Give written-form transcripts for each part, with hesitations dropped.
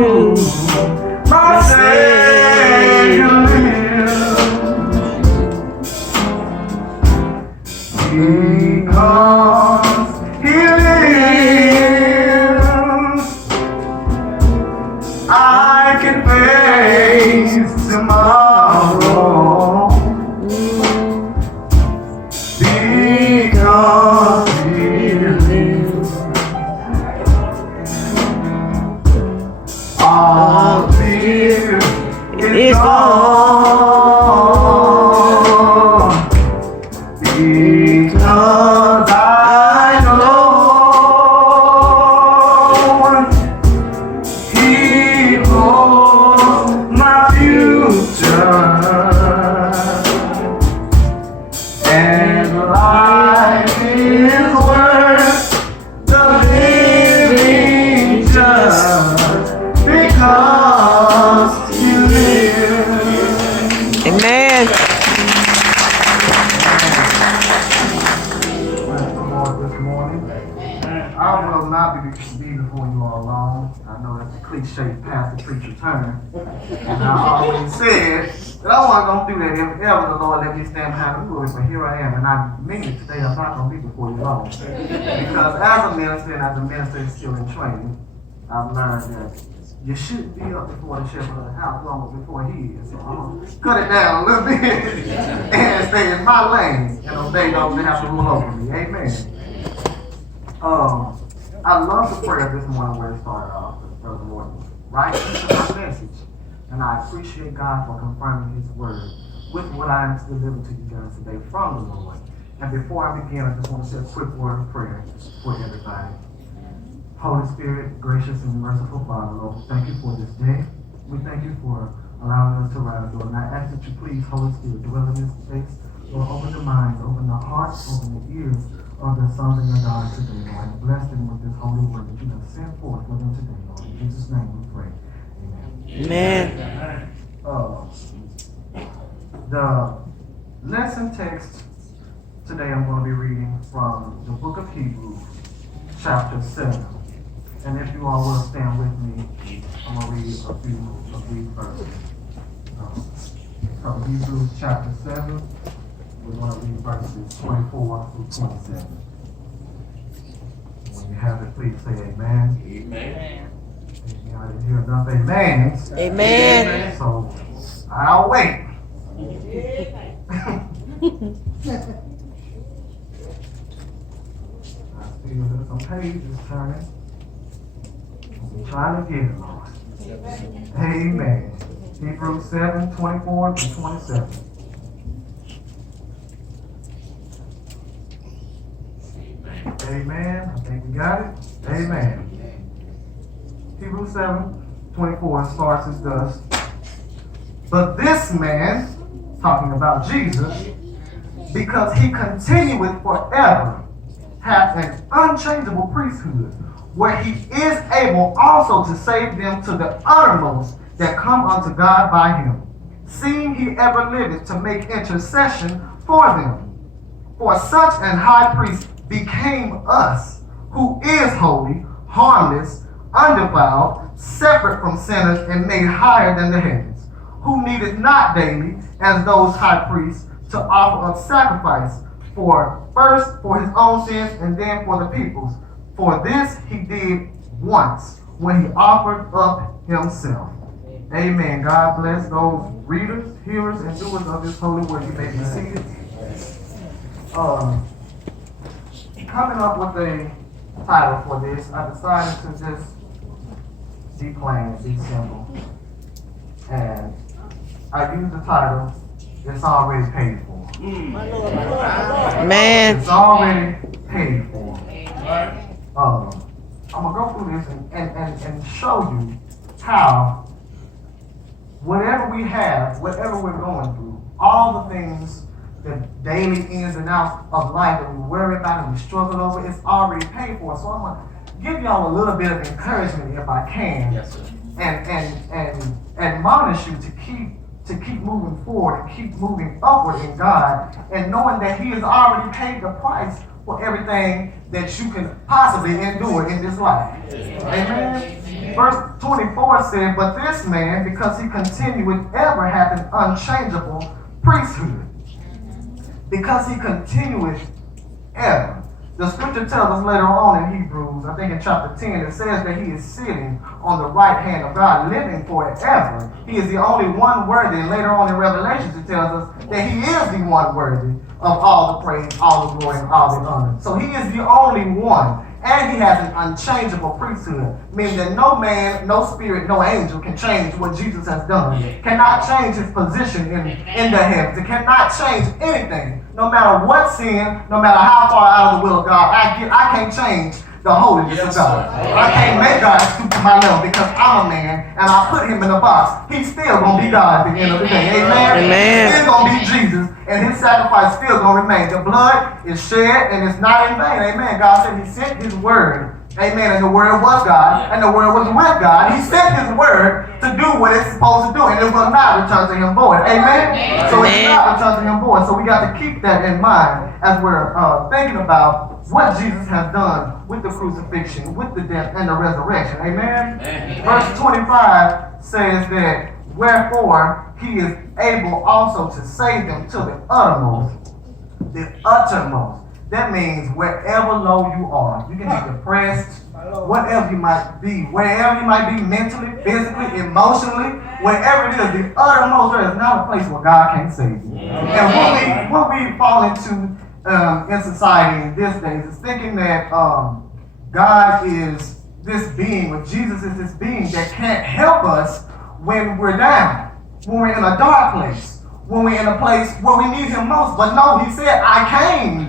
you, my Savior lives. Because He lives, I can face tomorrow. Because He lives, all fear is gone. Because I know He holds my future, and life is worth the living just because You live. Amen. This morning, I will not be before you all long. I know that's a cliche pastor preacher term, and I always said that I wasn't going to do that if ever the Lord let me stand behind the pulpit, but here I am, and I mean it today. I'm not going to be before you long, because as a minister and as a minister still in training, I've learned that you shouldn't be up before the shepherd of the house long before he is. So I'm going to cut it down a little bit and stay in my lane and obey those that have to rule over me. Amen. I love the prayer this morning where it started off, Brother Morton, right into my message. And I appreciate God for confirming His word with what I am to deliver to you guys today from the Lord. And before I begin, I just want to say a quick word of prayer for everybody. Holy Spirit, gracious and merciful Father, Lord, we thank You for this day. We thank You for allowing us to rise, Lord. And I ask that You please, Holy Spirit, dwell in this place. Lord, open the minds, open the hearts, open the ears of the sons and your daughters today, Lord. And bless them with this holy word that You have sent forth for them today, Lord. In Jesus' name we pray. Amen. The lesson text today I'm going to be reading from the book of Hebrews, chapter 7. And if you all will stand with me, I'm going to read a few of these verses. From Hebrews chapter 7, we're going to read verses 24 through 27. When you have it, please say amen. Amen. I didn't hear enough amens. Amen. So I'll wait. I still hear some pages turning. I'm trying to get it, Lord. Amen. Hebrews 7, 24 to 27. Amen. I think we got it. Amen. Hebrews 7, 24 starts as thus. But this man, talking about Jesus, because He continueth forever, hath an unchangeable priesthood, where He is able also to save them to the uttermost that come unto God by Him, seeing He ever liveth to make intercession for them. For such an high priest became us, who is holy, harmless, undefiled, separate from sinners, and made higher than the heavens, who needed not daily, as those high priests, to offer up sacrifice first for His own sins and then for the people's. For this He did once, when He offered up Himself. Amen. God bless those readers, hearers, and doers of His holy word. You may be seated. Coming up with a title for this, I decided to just be plain, be simple. And I used the title, It's Already Paid For. Man. It's already paid for. I'm going to go through this and show you how whatever we have, whatever we're going through, all the things, the daily ins and outs of life that we worry about and we struggle over, it's already paid for. So I'm going to give y'all a little bit of encouragement if I can. Yes, sir. And admonish you to keep moving forward and keep moving upward in God, and knowing that He has already paid the price for everything that you can possibly endure in this life. Amen. Verse 24 said, but this man, because he continued ever hath an unchangeable priesthood. Because he continueth ever. The scripture tells us later on in Hebrews, I think in chapter 10, it says that he is sitting on the right hand of God, living forever. He is the only one worthy. And later on in Revelations, it tells us that he is the one worthy of all the praise, all the glory, and all the honor. So he is the only one. And he has an unchangeable priesthood, meaning that no man, no spirit, no angel can change what Jesus has done. Cannot change his position in the heavens. It cannot change anything. No matter what sin, no matter how far out of the will of God I can't change the holiness of God. I can't make God stoop to my level because I'm a man and I put him in a box. He's still going to be God at the end of the day. Amen? Amen. He's still going to be Jesus and his sacrifice still going to remain. The blood is shed and it's not in vain. Amen. God said he sent his word. Amen. And the word was God and the word was with God. He sent his word to do what it's supposed to do and it will not return to him void. Amen. So it's not return to him void. So we got to keep that in mind as we're thinking about what Jesus has done with the crucifixion, with the death, and the resurrection. Amen? Amen. Verse 25 says that, wherefore he is able also to save them to the uttermost. The uttermost. That means wherever low you are. You can be depressed, whatever you might be, wherever you might be mentally, physically, emotionally, wherever it is, the uttermost, there is not a place where God can't save you. And what we fall into in society in this days is thinking that God is this being, or Jesus is this being that can't help us when we're down, when we're in a dark place, when we're in a place where we need him most. But no, he said, I came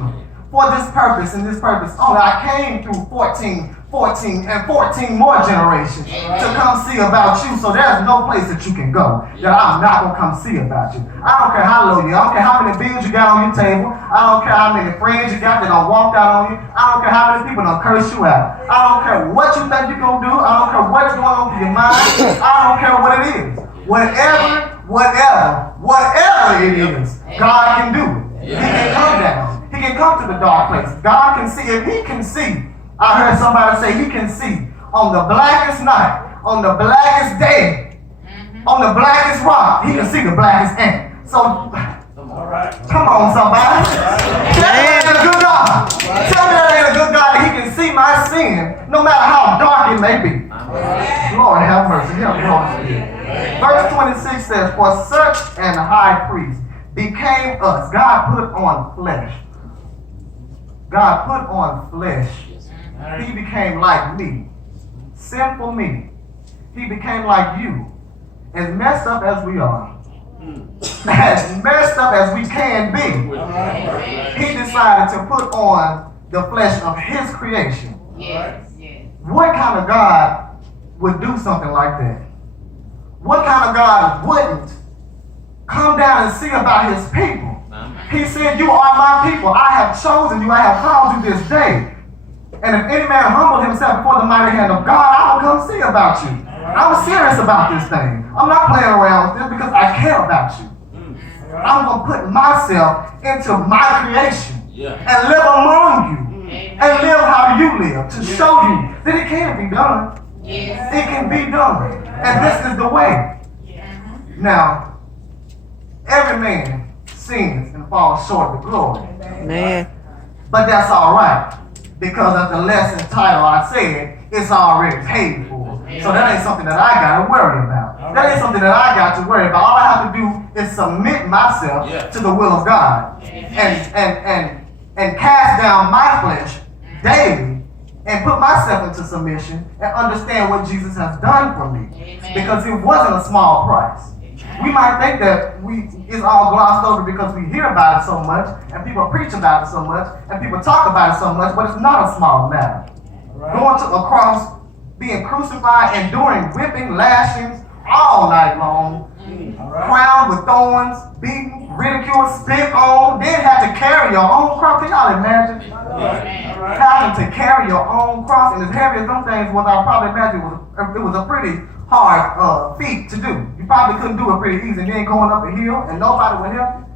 for this purpose and this purpose only. I came through 14 more generations to come see about you. So there's no place that you can go that I'm not going to come see about you. I don't care how low you are. I don't care how many bills you got on your table. I don't care how many friends you got that done walked out on you. I don't care how many people done curse you out. I don't care what you think you're going to do. I don't care what's going on with your mind. I don't care what it is. Whatever it is, God can do it. He can come down. He can come to the dark place. God can see. If he can see, I heard somebody say he can see on the blackest night, on the blackest day, on the blackest rock, he can see the blackest ant. So, come on somebody. Tell me there ain't a good God. Tell me there ain't a good God that he can see my sin, no matter how dark it may be. Lord have mercy. Help me, Holy Spirit. Verse 26 says, for such an high priest became us. God put on flesh. God put on flesh. He became like me, sinful me. He became like you, as messed up as we are, as messed up as we can be. He decided to put on the flesh of his creation. What kind of God would do something like that? What kind of God wouldn't come down and see about his people? He said, you are my people. I have chosen you. I have called you this day. And if any man humble himself before the mighty hand of God, I will come see about you. I'm serious about this thing. I'm not playing around with this because I care about you. I'm going to put myself into my creation and live among you and live how you live to show you that it can be done. It can be done. And this is the way. Now, every man sins and falls short of the glory. But that's all right. Because of the lesson title I said, it's already paid for. So that ain't something that I got to worry about. That ain't something that I got to worry about. All I have to do is submit myself to the will of God and cast down my flesh daily and put myself into submission and understand what Jesus has done for me. Because it wasn't a small price. We might think that it's all glossed over because we hear about it so much and people preach about it so much and people talk about it so much, but it's not a small matter. Going to a cross, being crucified, enduring whipping, lashings all night long, crowned with thorns, beaten, ridiculed, spit on, then had to carry your own cross. Can y'all imagine? Having to carry your own cross, and as heavy as some things was, I probably imagine it was a pretty hard feat to do. You probably couldn't do it pretty easy. And then going up a hill and nobody would help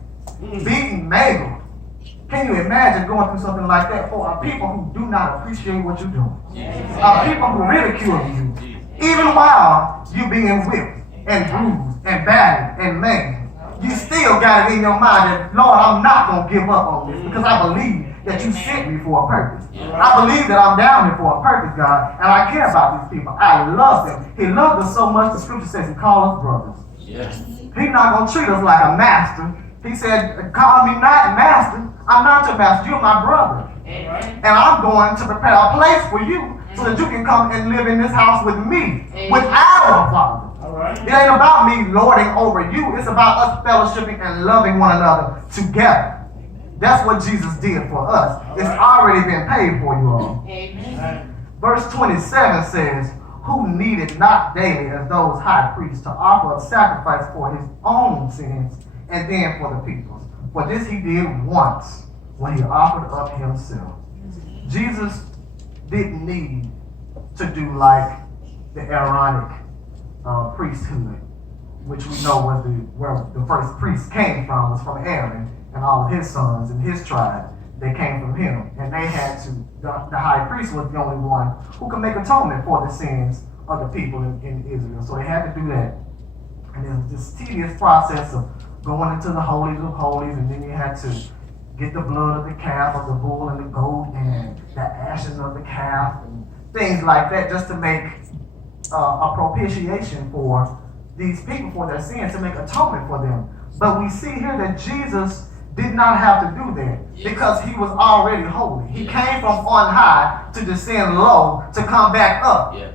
you. Beaten, mangled. Can you imagine going through something like that for a people who do not appreciate what you're doing? People who ridicule you. Even while you being whipped and bruised and battered and maimed, you still got it in your mind that, Lord, I'm not going to give up on this because I believe that you sent me for a purpose. I believe that I'm down here for a purpose, God, and I care about these people. I love them. He loved us so much, the scripture says he called us brothers. Yes. He's not going to treat us like a master. He said, call me not master. I'm not your master. You're my brother. Amen. And I'm going to prepare a place for you so that you can come and live in this house with me, with our Father. Right. It ain't about me lording over you. It's about us fellowshipping and loving one another together. That's what Jesus did for us. It's already been paid for you all. Amen. Verse 27 says, who needed not daily as those high priests to offer a sacrifice for his own sins and then for the people's. For this he did once when he offered up himself. Jesus didn't need to do like the Aaronic priesthood, which we know was where the first priest came from, was from Aaron and all of his sons and his tribe. They came from him, and they had to. The high priest was the only one who could make atonement for the sins of the people in Israel. So they had to do that, and it was this tedious process of going into the holies of holies, and then you had to get the blood of the calf, of the bull and the goat, and the ashes of the calf, and things like that, just to make a propitiation for these people for their sins, to make atonement for them. But we see here that Jesus did not have to do that because he was already holy. He came from on high to descend low to come back up. Yeah.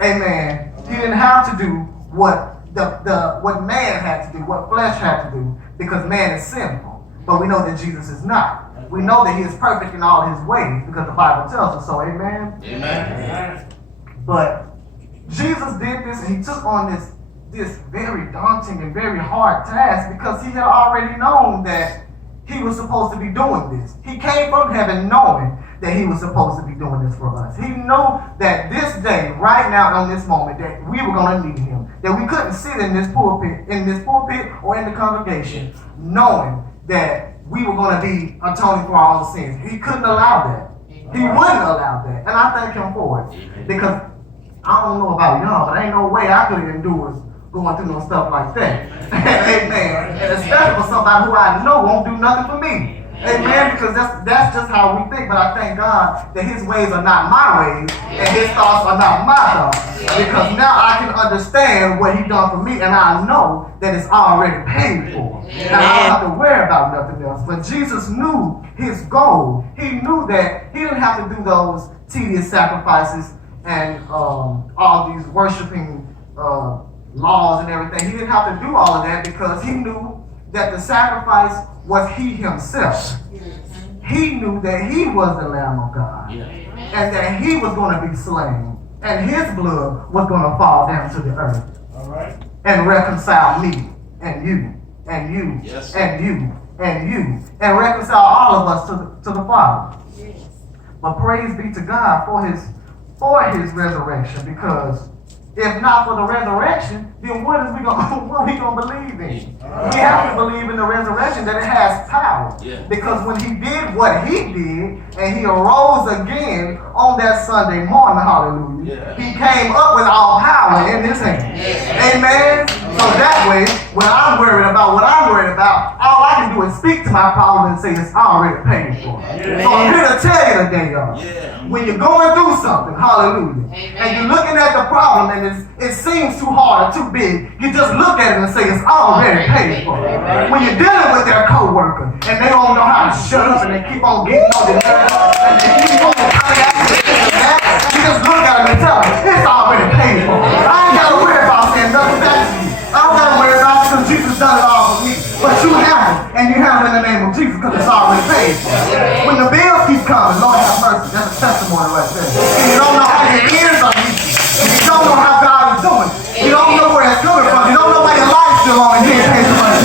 Amen. He didn't have to do what what man had to do, what flesh had to do, because man is sinful. But we know that Jesus is not. We know that he is perfect in all his ways because the Bible tells us so. Amen. Amen. But Jesus did this, and he took on this very daunting and very hard task because he had already known that he was supposed to be doing this. He came from heaven knowing that he was supposed to be doing this for us. He knew that this day, right now, on this moment, that we were going to need him. That we couldn't sit in this pulpit or in the congregation knowing that we were going to be atoning for all the sins. He couldn't allow that. He wouldn't allow that. And I thank him for it. Because I don't know about y'all, but ain't no way I could endure going through no stuff like that. Amen. And especially for somebody who I know won't do nothing for me. Amen. Because that's just how we think. But I thank God that his ways are not my ways and his thoughts are not my thoughts. Because now I can understand what he done for me, and I know that it's already paid for. And I don't have to worry about nothing else. But Jesus knew his goal. He knew that he didn't have to do those tedious sacrifices and all these worshiping laws and everything. He didn't have to do all of that because he knew that the sacrifice was he himself. He knew that he was the Lamb of God, and that he was going to be slain, and his blood was going to fall down to the earth, and reconcile me and you and you and you and you, and reconcile all of us to the Father. But praise be to God for his resurrection, because if not for the resurrection, then what are we gonna believe in? We have to believe in the resurrection, that it has power. Because when he did what he did, and he arose again on that Sunday morning, hallelujah, he came up with all power in his hand. Amen. So that way, when I'm worried about what I'm worried about, all I can do is speak to my problem and say it's already paid for. So I'm here to tell you today, y'all. When you're going through something, hallelujah, and you're looking at the problem and it seems too hard or too big, you just look at it and say it's already paid for. When you're dealing with their co-worker and they don't know how to shut up and they keep on getting on the nerves and they keep on coming at you and that, you just look at them and tell them it's already paid for. I ain't got to worry about saying nothing back to you. I don't got to worry about it because Jesus done it all for me. But you have it, and you have it in the name of Jesus because it's already paid for. When the bills keep coming, Lord have mercy, that's a testimony right there. And you don't know how your ears are reaching. And you don't know how God is doing. You don't know where it's coming from. You don't know why your life's still on and you ain't paid too much.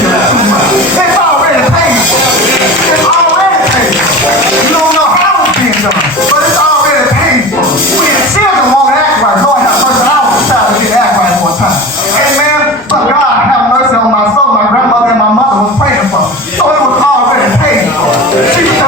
It's already paid for. It's already paid for. You don't know how it's being done, but it's already paid for. When your children won't act right, Lord have mercy, I was trying to get act right for a time. Amen. But God have mercy on my soul. My grandmother and my mother was praying for me. So it was already paid for. She was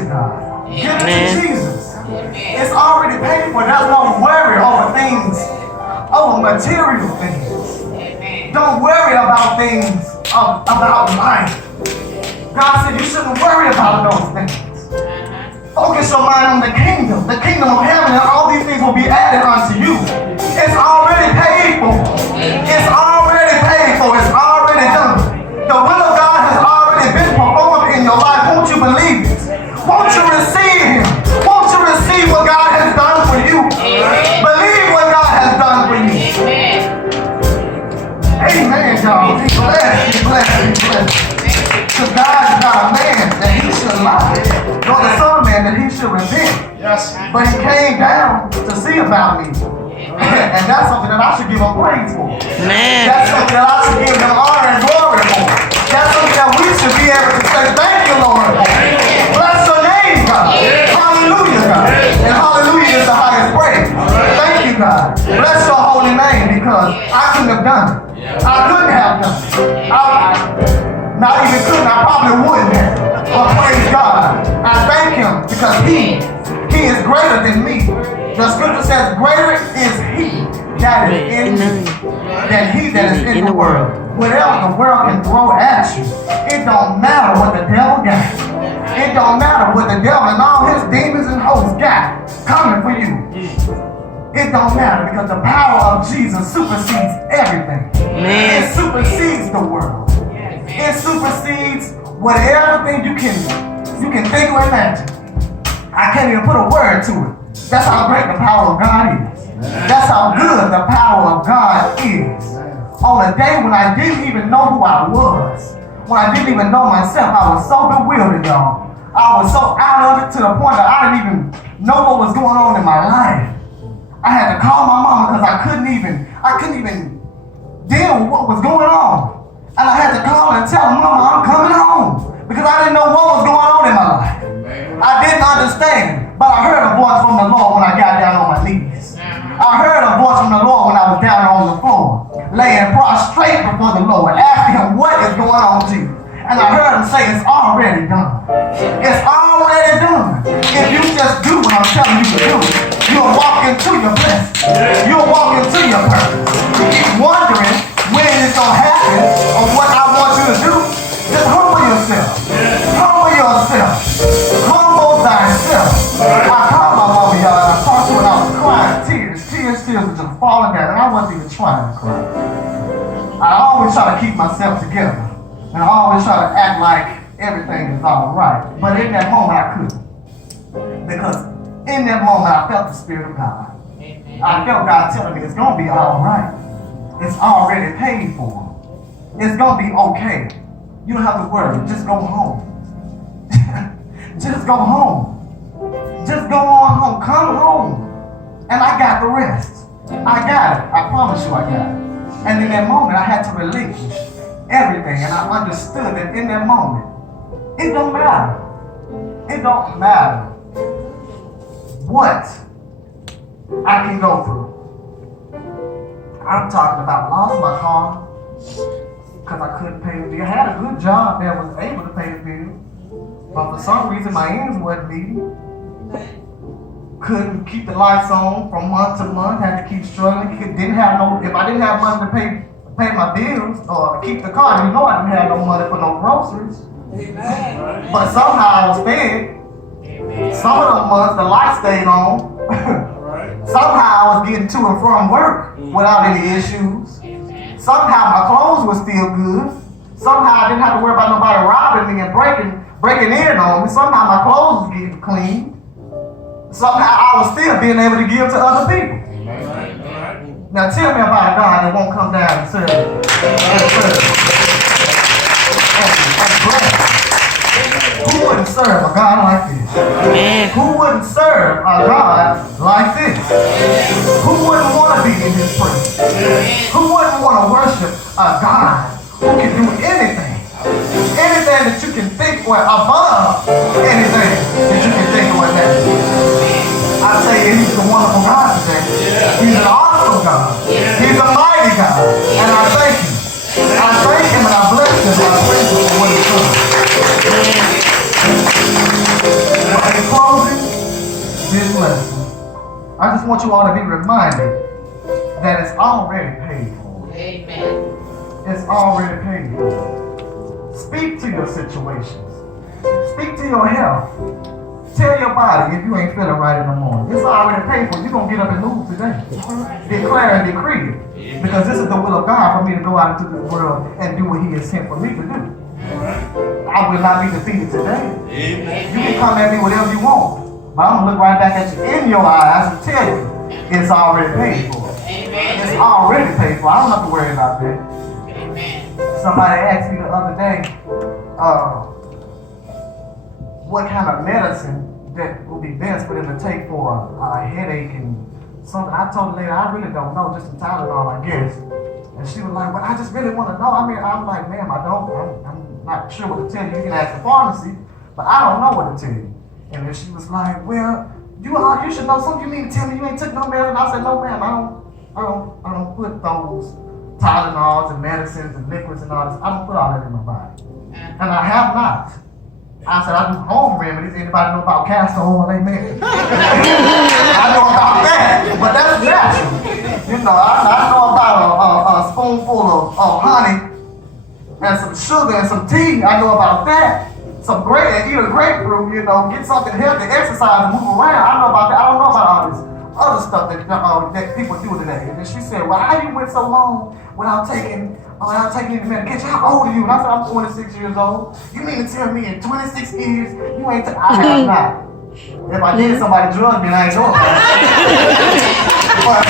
to God. Give it to Jesus. It's already paid for. There's no worry over things, over material things. Don't worry about things about life. God said you shouldn't worry about those things. Focus your mind on the kingdom of heaven, and all these things will be added unto you. It's already paid for. It's already paid for. It's already done. The will of God has already been performed in your life. Won't you believe it? Won't you receive Him? Won't you receive what God has done for you? Believe what God has done for you. Amen, y'all. Be blessed, be blessed, be blessed. Because God is not a man that He should lie, nor the Son of Man that He should repent. Yes. But He came down to see about me. And that's something that I should give Him praise for. Man. That's something that I should give Him honor and glory for. That's something that we should be able to say, thank you, Lord. Bless your name, God. Hallelujah, God. And hallelujah is the highest praise. Thank you, God. Bless your holy name, because I couldn't have done it. I couldn't have done it. Not even couldn't, I probably wouldn't have. But praise God. I thank Him because He is greater than me. The scripture says, greater is He that is in me than he that is in the world. Whatever the world can throw at you, it don't matter what the devil got. It don't matter what the devil and all his demons and hosts got coming for you. It don't matter, because the power of Jesus supersedes everything. It supersedes the world. It supersedes whatever thing you can think or imagine. I can't even put a word to it. That's how great the power of God is. That's how good the power of God is. On a day when I didn't even know who I was, when I didn't even know myself, I was so bewildered, y'all. I was so out of it to the point that I didn't even know what was going on in my life. I had to call my mama because I couldn't even deal with what was going on. And I had to call her and tell her, Mama, I'm coming home, because I didn't know what was going on in my life. I didn't understand, but I heard a voice from the Lord when I got down on my knees. I heard a voice from the Lord when I was down on the floor, laying prostrate before the Lord, asking Him what is going on to you. And I heard Him say, it's already done. It's already done. If you just do what I'm telling you to do, you'll walk into your blessing. You'll walk into your purpose. You keep wondering when it's going to happen or what I want you to do. Just humble yourself. Humble yourself. Humble thyself. I called my mama, y'all, and I talked to her, and I was crying. Tears were just falling down, and I wasn't even trying to cry. I always try to keep myself together. And I always try to act like everything is all right. But in that moment, I couldn't. Because in that moment, I felt the Spirit of God. I felt God telling me it's going to be all right. It's already paid for. It's going to be okay. You don't have to worry. Just go home. Just go home. Just go on home. Come home. And I got the rest. I got it. I promise you I got it. And in that moment, I had to relinquish everything. And I understood that in that moment, it don't matter. It don't matter what I can go through. I'm talking about lost my car because I couldn't pay the bill. I had a good job that was able to pay the bill, but for some reason my ends wasn't meeting. Couldn't keep the lights on from month to month. Had to keep struggling. If I didn't have money to pay my bills or keep the car, you know I didn't have no money for no groceries. Amen. But somehow I was fed. Amen. Some of those months the light stayed on. Somehow I was getting to and from work without any issues. Somehow my clothes were still good. Somehow I didn't have to worry about nobody robbing me and breaking in on me. Somehow my clothes was getting clean. Somehow I was still being able to give to other people. Now tell me about a God that won't come down and serve. Who wouldn't serve a God like this? Who wouldn't serve a God like this? Who wouldn't want to be in His presence? Who wouldn't want to worship a God who can do anything? Anything that you can think or above anything that you can think or imagine. I tell you, He's a wonderful God today. He's an awesome God. He's a mighty God. And I thank Him. I thank Him and I bless Him. I praise Him for what He's doing. just want you all to be reminded that it's already paid for. Amen. It's already paid for. Speak to your situations. Speak to your health. Tell your body if you ain't feeling right in the morning. It's already paid for. You're going to get up and move today. Declare and decree it. Because this is the will of God for me to go out into this world and do what he has sent for me to do. I will not be defeated today. You can come at me whatever you want. But I'm going to look right back at you in your eyes and tell you it's already paid for. It's already paid for. I don't have to worry about that. Somebody asked me the other day, what kind of medicine that would be best for them to take for a headache and something. I told the lady, I really don't know, just some Tylenol, I guess. And she was like, well, I just really want to know. I mean, I'm like, ma'am, I'm not sure what to tell you. You can ask the pharmacy, but I don't know what to tell you. And then she was like, well, you should know something. You mean to tell me you ain't took no medicine? I said, no, ma'am, I don't put those Tylenols and medicines and liquids and all this. I don't put all that in my body. And I have not. I said, I do home remedies. Anybody know about castor oil? Amen. I know about that, but that's natural. You know, I know about a spoonful of honey and some sugar and some tea. I know about that. Some eat a grapefruit, you know, get something healthy, exercise, and move around. I know about that. I don't know about all this other stuff that people do today. And then she said, well, how you went so long without taking any medication? How old are you? And I said, I'm 26 years old. You mean to tell me in 26 years you ain't I have not. If I did, somebody drugged me and I ain't know about it. But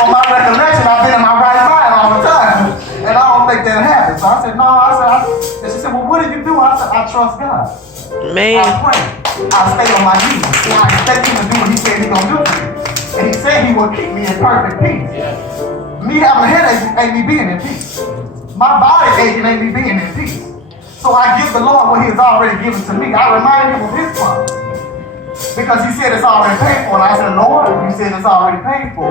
on my recollection, I've been in my right mind all the time. And I don't think that happened. So I said, no. And she said, well, what did you do? I said, I trust God. Man. I pray. I stay on my knees. And I expect him to do what he said he's going to do for me. And he said he will keep me in perfect peace. Me having a headache ain't me being in peace. My body aching ain't me being in peace. So I give the Lord what he has already given to me. I remind him of his promise. Because he said it's already paid for. And I said, Lord, you said it's already paid for.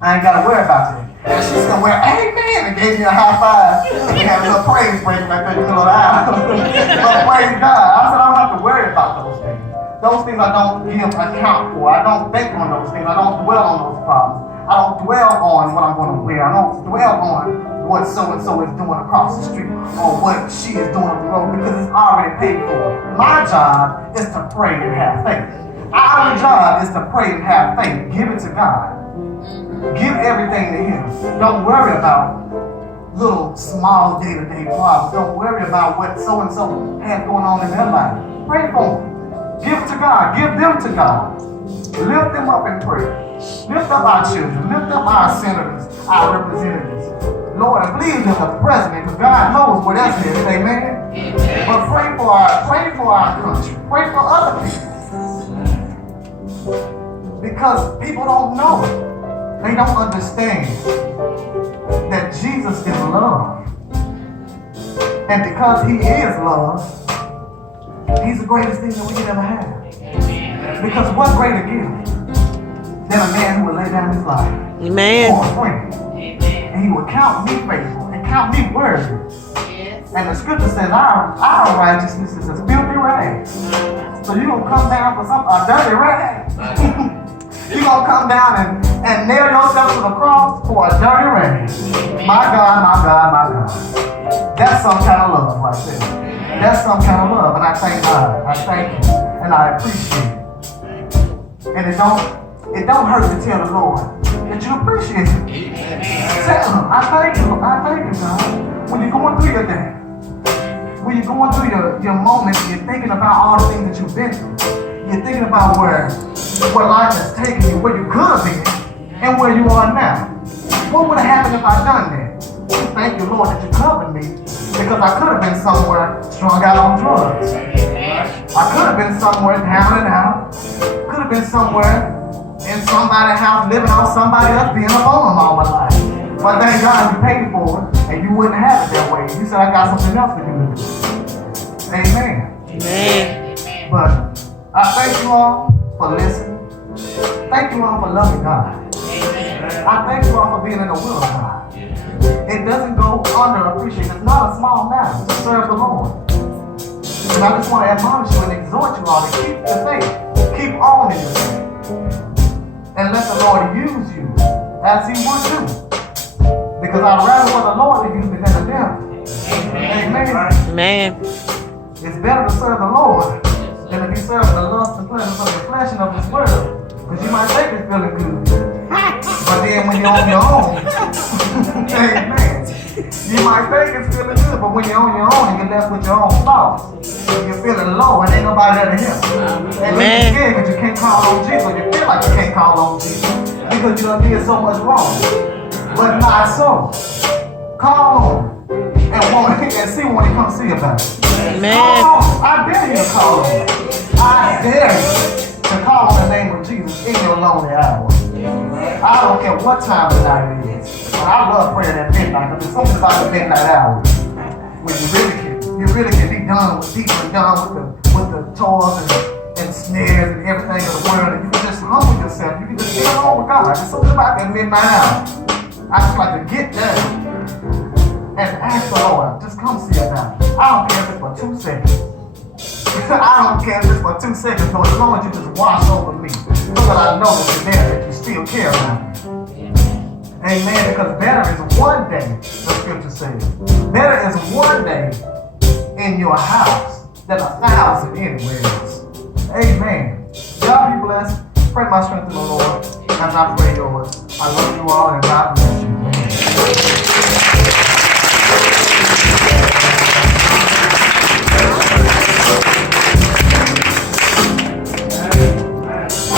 I ain't got to worry about that. And she said, well, amen, and gave me a high five. We had a little praise break back there in the middle of the house. But praise God. I said, I don't have to worry about those things. Those things I don't give account for. I don't think on those things. I don't dwell on those problems. I don't dwell on what I'm going to wear. I don't dwell on what so-and-so is doing across the street or what she is doing up the road because it's already paid for. My job is to pray and have faith. Our job is to pray and have faith. Give it to God. Give everything to him. Don't worry about little small day-to-day problems. Don't worry about what so-and-so has going on in their life. Pray for them. Give to God. Give them to God. Lift them up in prayer. Lift up our children. Lift up our senators, our representatives. Lord, and please lift up the president, because God knows where that's headed. Amen. But pray for our country. Pray for other people. Because people don't know. They don't understand that Jesus is love. And because he is love, he's the greatest thing that we can ever have. Because what greater gift than a man who would lay down his life for a friend? And he would count me faithful and count me worthy. And the scripture says our righteousness is as filthy rags. So you're going to come down for a dirty rag. You're going to come down and nail yourself to the cross for a dirty rag. My God, my God, my God. That's some kind of love right there. That's some kind of love. And I thank God. I thank him. And I appreciate it. And it don't hurt to tell the Lord that you appreciate him. Tell him, I thank you, God. When you're going through your day, when you're going through your moments, you're thinking about all the things that you've been through. You're thinking about where life has taken you, where you could have been, and where you are now. What would have happened if I'd done that? Thank you, Lord, that you covered me, because I could have been somewhere strung out on drugs. I could have been somewhere down and out. Could have been somewhere in somebody's house living on somebody else being up on them all my life. But thank God you paid for it, and you wouldn't have it that way. You said I got something else for you to do. Amen. Amen. But I thank you all for listening. Thank you all for loving God. I thank you all for being in the will of God. It doesn't go underappreciated. It's not a small matter to serve the Lord. And I just want to admonish you and exhort you all to keep the faith. Keep on in the faith. and let the Lord use you as He would do. Because I'd rather for the Lord to use me than the devil. Amen. Man. It's better to serve the Lord than to be serving the lust and pleasures of the flesh and of this world. Because you might think it's feeling good. But then when you're on your own, amen. You might think it's feeling good, but when you're on your own and you're left with your own thoughts, you're feeling low and ain't nobody there to help. And then you're scared because you can't call on Jesus. You feel like you can't call on Jesus because you done did so much wrong. But not so. Call on him and see when he comes see about it. Man. Call on. I dare you to call on him. I dare you to call on the name of Jesus in your lonely hour. I don't care what time of night it is. I love praying at midnight because there's something about the midnight hour when you really can be done with people and done with the toils and snares and everything of the world, and you can just humble yourself. You can just get along with God. There's something about that midnight hour. I just like to get there and ask the Lord, just come see about it. I don't care if it's for 2 seconds. I don't care if it's for 2 seconds, but as long as you just wash over me, so that I know that you're there, that you still care about me. Amen. Because better is one day, the scripture says, better is one day in your house than 1,000 anywhere else. Amen. Y'all be blessed. Pray my strength in the Lord as I pray yours. I love you all and God bless you.